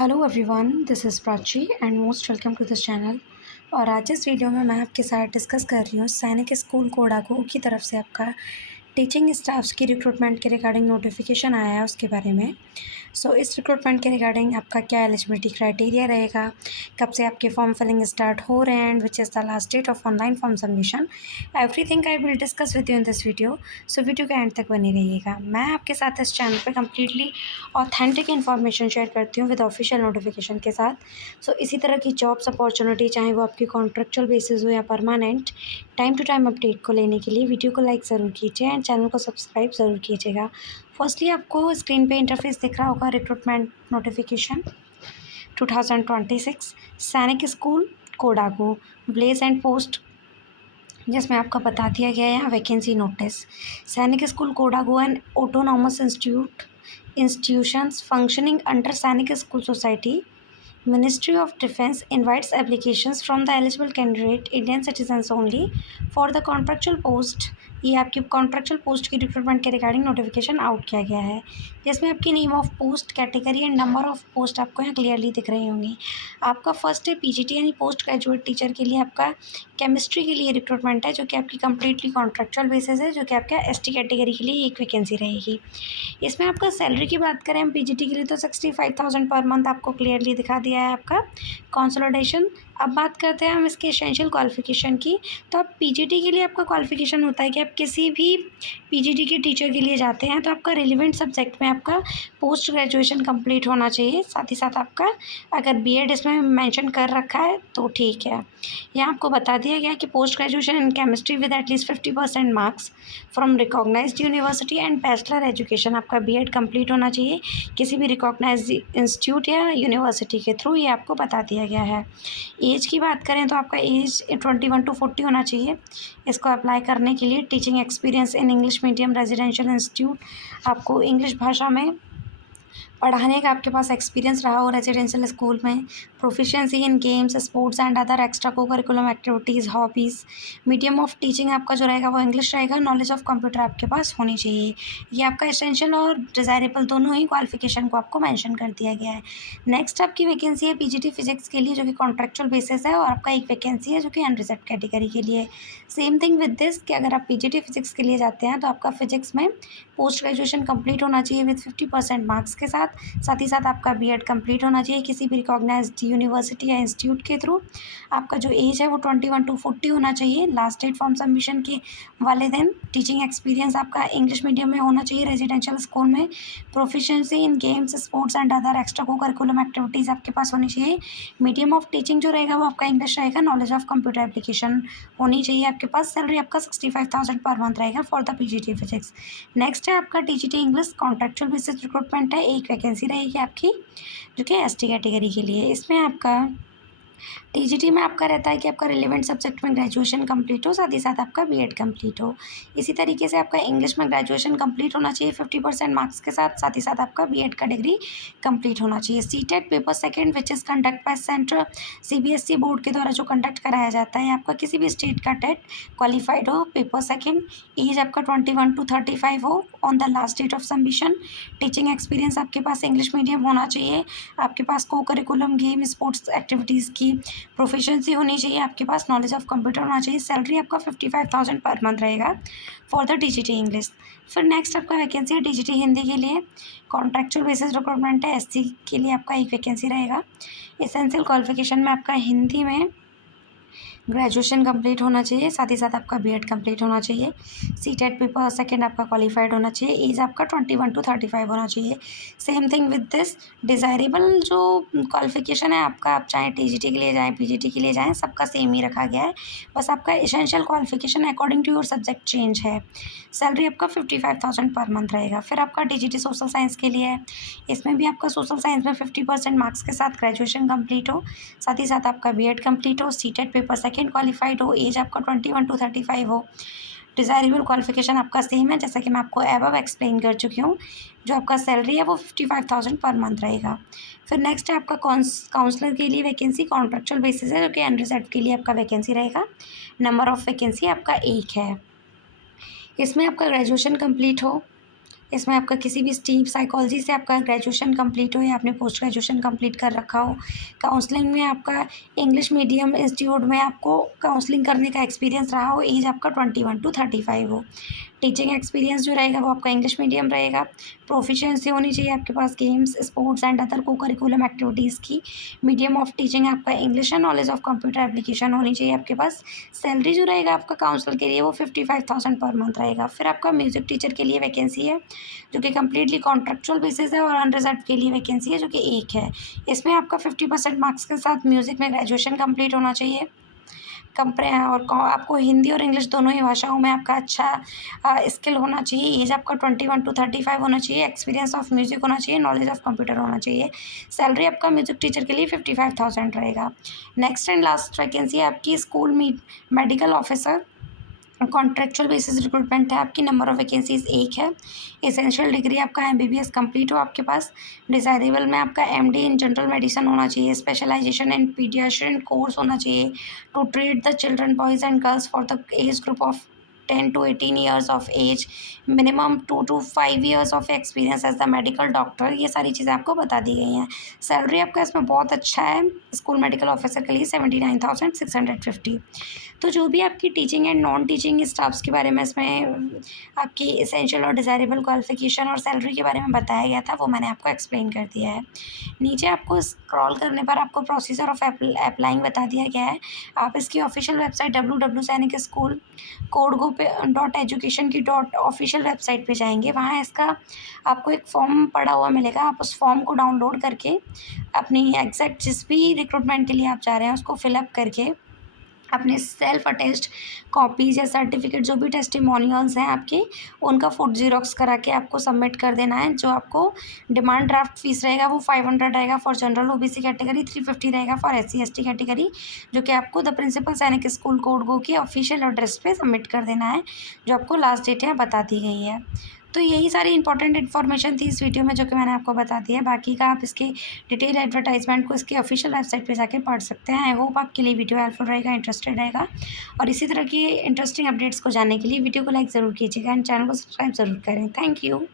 Hello everyone, this is Prachi and most welcome to this channel. और आज इस video में मैं आपके साथ डिस्कस कर रही हूँ सैनिक स्कूल कोडागू की तरफ से आपका टीचिंग स्टाफ्स की रिक्रूटमेंट के रिगार्डिंग नोटिफिकेशन आया है उसके बारे में। इस रिक्रूटमेंट के रिगार्डिंग आपका क्या एलिजिबिलिटी क्राइटेरिया रहेगा, कब से आपके फॉर्म फिलिंग स्टार्ट हो रहे हैं and which is the last date of online form submission, everything I will discuss with you in this video. Video के एंड तक बनी रहिएगा। मैं आपके साथ इस चैनल पे कम्प्लीटली ऑथेंटिक इन्फॉर्मेशन शेयर करती हूँ विद ऑफिशियल नोटिफिकेशन के साथ। इसी तरह की जॉब्स अपॉर्चुनिटी, चाहे वो आपकी कॉन्ट्रेक्चुअल बेसिस हो या permanent, time to time update को लेने के लिए वीडियो को लाइक ज़रूर कीजिए एंड चैनल को सब्सक्राइब ज़रूर कीजिएगा। फर्स्टली आपको स्क्रीन पे इंटरफेस दिख रहा होगा, recruitment notification 2026 Sainik school Kodagu ब्लेज एंड पोस्ट, जिसमें आपका बता दिया गया है यहाँ vacancy notice. Sainik school Kodagu and autonomous institutions functioning under Sainik School Society, Ministry of Defence invites applications from the eligible candidate, Indian citizens only, for the contractual post। ये आपकी कॉन्ट्रेक्चुअल पोस्ट की रिक्रूटमेंट के रिगार्डिंग नोटिफिकेशन आउट किया गया है, जिसमें आपकी name of post, category and number of post आपको यहाँ क्लियरली दिख रही होंगी। आपका फर्स्ट है पीजीटी यानी पोस्ट ग्रेजुएट टीचर के लिए आपका केमिस्ट्री के लिए रिक्रूटमेंट है, जो कि आपकी कंप्लीटली कॉन्ट्रेक्चुअल बेसिस है, जो कि आपका एसटी कैटेगरी के लिए एक वैकेंसी रहेगी। इसमें आपका सैलरी की बात करें हम पीजीटी के लिए तो 65,000 पर मंथ आपको क्लियरली दिखा दिया है आपका कंसोलिडेशन। अब बात करते हैं हम इसके एसेंशियल क्वालिफिकेशन की। तो आप पीजीटी के लिए आपका क्वालिफिकेशन होता है कि आप किसी भी पीजीटी के टीचर के लिए जाते हैं तो आपका रिलेवेंट सब्जेक्ट में आपका पोस्ट ग्रेजुएशन कंप्लीट होना चाहिए। साथ ही साथ आपका अगर बीएड इसमें मेंशन कर रखा है तो ठीक है। यहाँ आपको बता दिया गया कि post graduation in chemistry with at least 50% marks from recognised university and bachelor education, आपका बीएड कंप्लीट होना चाहिए किसी भी रिकॉग्नाइज्ड इंस्टीट्यूट या यूनिवर्सिटी के थ्रू, ये आपको बता दिया गया है। एज की बात करें तो आपका एज 21 to 40 होना चाहिए इसको अप्लाई करने के लिए। Teaching experience in English medium residential institute, आपको इंग्लिश भाषा में पढ़ाने का आपके पास एक्सपीरियंस रहा हो रेजिडेंशियल स्कूल में। Proficiency in games, sports and other extra co curriculum activities, hobbies. Medium of teaching आपका जो रहेगा वो इंग्लिश रहेगा। नॉलेज ऑफ कंप्यूटर आपके पास होनी चाहिए। ये आपका एसेंशियल और डिज़ायरेबल दोनों ही क्वालिफिकेशन को आपको मेंशन कर दिया गया है। नेक्स्ट आपकी वैकेंसी है पीजीटी फिजिक्स के लिए, जो कि कॉन्ट्रेक्चुअल बेसिस है, और आपका एक वैकेंसी है जो कि अनरिजर्व्ड कैटेगरी के लिए। सेम थिंग विद दिस कि अगर आप पीजीटी फिजिक्स के लिए जाते हैं तो आपका फिजिक्स में पोस्ट ग्रेजुएशन कंप्लीट होना चाहिए विद 50% मार्क्स के साथ। साथ ही साथ आपका बीएड कंप्लीट होना चाहिए किसी भी रिकॉग्नाइज्ड यूनिवर्सिटी या इंस्टीट्यूट के थ्रू। आपका जो एज है वो 21 to 40 होना चाहिए। लास्ट डेट फॉर्म सबमिशन के वाले दिन। टीचिंग एक्सपीरियंस आपका इंग्लिश मीडियम में होना चाहिए रेजिडेंशियल स्कूल में। Proficiency in games, sports and other extra co curriculum activities आपके पास होनी चाहिए। मीडियम ऑफ टीचिंग जो रहेगा वो आपका इंग्लिश रहेगा। नॉलेज ऑफ कंप्यूटर एप्लीकेशन होनी चाहिए आपके पास। सैलरी आपका 65,000 पर मंथ रहेगा for the PGT physics. Next है आपका TGT English contractual basis recruitment है, एक वैकेंसी रहेगी आपकी जो कि एसटी कैटेगरी के लिए। इसमें आपका टीजीटी में आपका रहता है कि आपका रिलेवेंट सब्जेक्ट में ग्रेजुएशन कंप्लीट हो, साथ ही साथ आपका बीएड कंप्लीट हो। इसी तरीके से आपका इंग्लिश में ग्रेजुएशन कंप्लीट होना चाहिए 50% मार्क्स के साथ। साथ ही साथ आपका बीएड का डिग्री कंप्लीट होना चाहिए। CTET paper second which is conduct by central CBSE board के द्वारा जो कंडक्ट कराया जाता है, आपका किसी भी स्टेट का टेट क्वालिफाइड हो। पेपर सेकंड, एज आपका 21 to 35 हो on the last date of submission. Teaching experience आपके पास इंग्लिश मीडियम होना चाहिए। आपके पास co curriculum game, sports activities की प्रोफिशिएंसी होनी चाहिए आपके पास। नॉलेज ऑफ कंप्यूटर होना चाहिए। सैलरी आपका 55,000 पर मंथ रहेगा फॉर द टीजीटी इंग्लिश। फिर नेक्स्ट आपका वैकेंसी है टीजीटी हिंदी के लिए। कॉन्ट्रेक्चुअल बेसिस रिक्रूटमेंट है, एससी के लिए आपका एक वैकेंसी रहेगा। एसेंशियल क्वालिफिकेशन में आपका हिंदी में ग्रेजुएशन कंप्लीट होना चाहिए, साथ ही साथ आपका बीएड कंप्लीट होना चाहिए। सीटेट पेपर सेकंड आपका क्वालिफाइड होना चाहिए। एज आपका 21 to 35 होना चाहिए। Same thing with this desirable जो क्वालिफिकेशन है आपका, आप चाहे टीजीटी के लिए जाएँ पीजीटी के लिए जाएँ, सबका सेम ही रखा गया है। बस आपका essential qualification according to your subject change है। सैलरी आपका 55,000 पर मंथ रहेगा। फिर आपका टीजीटी सोशल साइंस के लिए है। इसमें भी आपका सोशल साइंस में 50% मार्क्स के साथ ग्रेजुएशन कंप्लीट हो, साथ ही साथ आपका बीएड कंप्लीट हो, सीटेट पेपर सेकंड क्वालिफाइड हो, एज आपका 21 to 35 हो। डिज़ायरेबल क्वालिफिकेशन आपका सेम है जैसा कि मैं आपको एबव एक्सप्लेन कर चुकी हूँ। जो आपका सैलरी है वो 55,000 पर मंथ रहेगा। फिर नेक्स्ट है आपका काउंसलर के लिए वैकेंसी कॉन्ट्रेक्चुअल बेसिस है, जो कि अनरिजर्व्ड के लिए आपका वैकेंसी रहेगा। नंबर ऑफ वैकेंसी आपका एक है। इसमें आपका ग्रेजुएशन कंप्लीट हो, इसमें आपका किसी भी स्ट्रीम साइकोलॉजी से आपका ग्रेजुएशन कंप्लीट हो या आपने पोस्ट ग्रेजुएशन कंप्लीट कर रखा हो, काउंसलिंग में आपका इंग्लिश मीडियम इंस्टीट्यूट में आपको काउंसलिंग करने का एक्सपीरियंस रहा हो, एज आपका 21 to 35 हो। टीचिंग एक्सपीरियंस जो रहेगा वो आपका इंग्लिश मीडियम रहेगा। प्रोफिशिएंसी होनी चाहिए आपके पास गेम्स, स्पोर्ट्स एंड अदर को करिकुलम एक्टिविटीज़ की। मीडियम ऑफ टीचिंग आपका English and knowledge of computer application होनी चाहिए आपके पास। सैलरी जो रहेगा आपका काउंसलर के लिए वो 55,000 पर मंथ रहेगा। फिर आपका म्यूज़िक टीचर के लिए वैकेंसी है जो कि कम्प्लीटली कॉन्ट्रेक्चुअल बेसिस है, और अनरिजर्व के लिए वैकेंसी है जो कि एक है। इसमें आपका 50% मार्क्स के साथ म्यूज़िक में ग्रेजुएशन कंप्लीट होना चाहिए। और आपको हिंदी और इंग्लिश दोनों ही भाषाओं में आपका अच्छा स्किल होना चाहिए। एज आपका 21 to 35 होना चाहिए। एक्सपीरियंस ऑफ म्यूज़िक होना चाहिए। नॉलेज ऑफ कंप्यूटर होना चाहिए। सैलरी आपका म्यूज़िक टीचर के लिए 55,000 रहेगा। नेक्स्ट एंड लास्ट वैकेंसी है आपकी school medical officer. Contractual basis recruitment है आपकी। नंबर ऑफ़ वैकेंसीज एक है। एसेंशियल डिग्री आपका MBBS कंप्लीट हो आपके पास। डिज़ायरेबल में आपका MD इन जनरल मेडिसिन होना चाहिए। स्पेशलाइजेशन इन पीडियाट्रिशियन कोर्स होना चाहिए to treat the children boys and girls for the age group of 10 to 18 years of age. Minimum 2 to 5 years of experience as the medical doctor. ये सारी चीज़ें आपको बता दी गई हैं। सैलरी आपका इसमें बहुत अच्छा है स्कूल मेडिकल ऑफिसर के लिए 79,650। तो जो भी आपकी teaching and non teaching staffs के बारे में इसमें आपकी एसेंशियल और डिज़ायरेबल क्वालिफ़िकेशन और सैलरी के बारे में बताया गया था, वो मैंने आपको एक्सप्लेन कर दिया है। नीचे आपको स्क्रॉल करने पर आपको प्रोसीजर ऑफ अप्लाइंग बता दिया गया है। आप इसकी ऑफिशियल वेबसाइट www.sainikschool.co.education की ऑफिशियल वेबसाइट पे जाएंगे। वहाँ इसका आपको एक फॉर्म पड़ा हुआ मिलेगा। आप उस फॉर्म को डाउनलोड करके अपनी एग्जैक्ट जिस भी रिक्रूटमेंट के लिए आप जा रहे हैं उसको फिलअप करके अपने सेल्फ अटेस्टेड कॉपीज़ या सर्टिफिकेट जो भी टेस्टिमोनियल्स हैं आपके, उनका फ़ोटो ज़ेरॉक्स करा के आपको सबमिट कर देना है। जो आपको डिमांड ड्राफ्ट फ़ीस रहेगा वो 500 रहेगा फॉर जनरल OBC कैटेगरी, 350 रहेगा फॉर SC ST कैटेगरी, जो कि आपको द प्रिंसिपल सैनिक स्कूल कोडगो की ऑफिशियल एड्रेस पे सबमिट कर देना है, जो आपको लास्ट डेट है बता दी गई है। तो यही सारी इंपॉर्टेंट इन्फॉर्मेशन थी इस वीडियो में जो कि मैंने आपको बता दी है। बाकी का आप इसके डिटेल एडवर्टाइजमेंट को इसकी ऑफिशियल वेबसाइट पे जाके पढ़ सकते हैं। आई होप आपके लिए वीडियो हेल्पफुल रहेगा, इंटरेस्टेड रहेगा, और इसी तरह की इंटरेस्टिंग अपडेट्स को जानने के लिए वीडियो को लाइक ज़रूर कीजिएगा एंड चैनल को सब्सक्राइब ज़रूर करें। Thank you.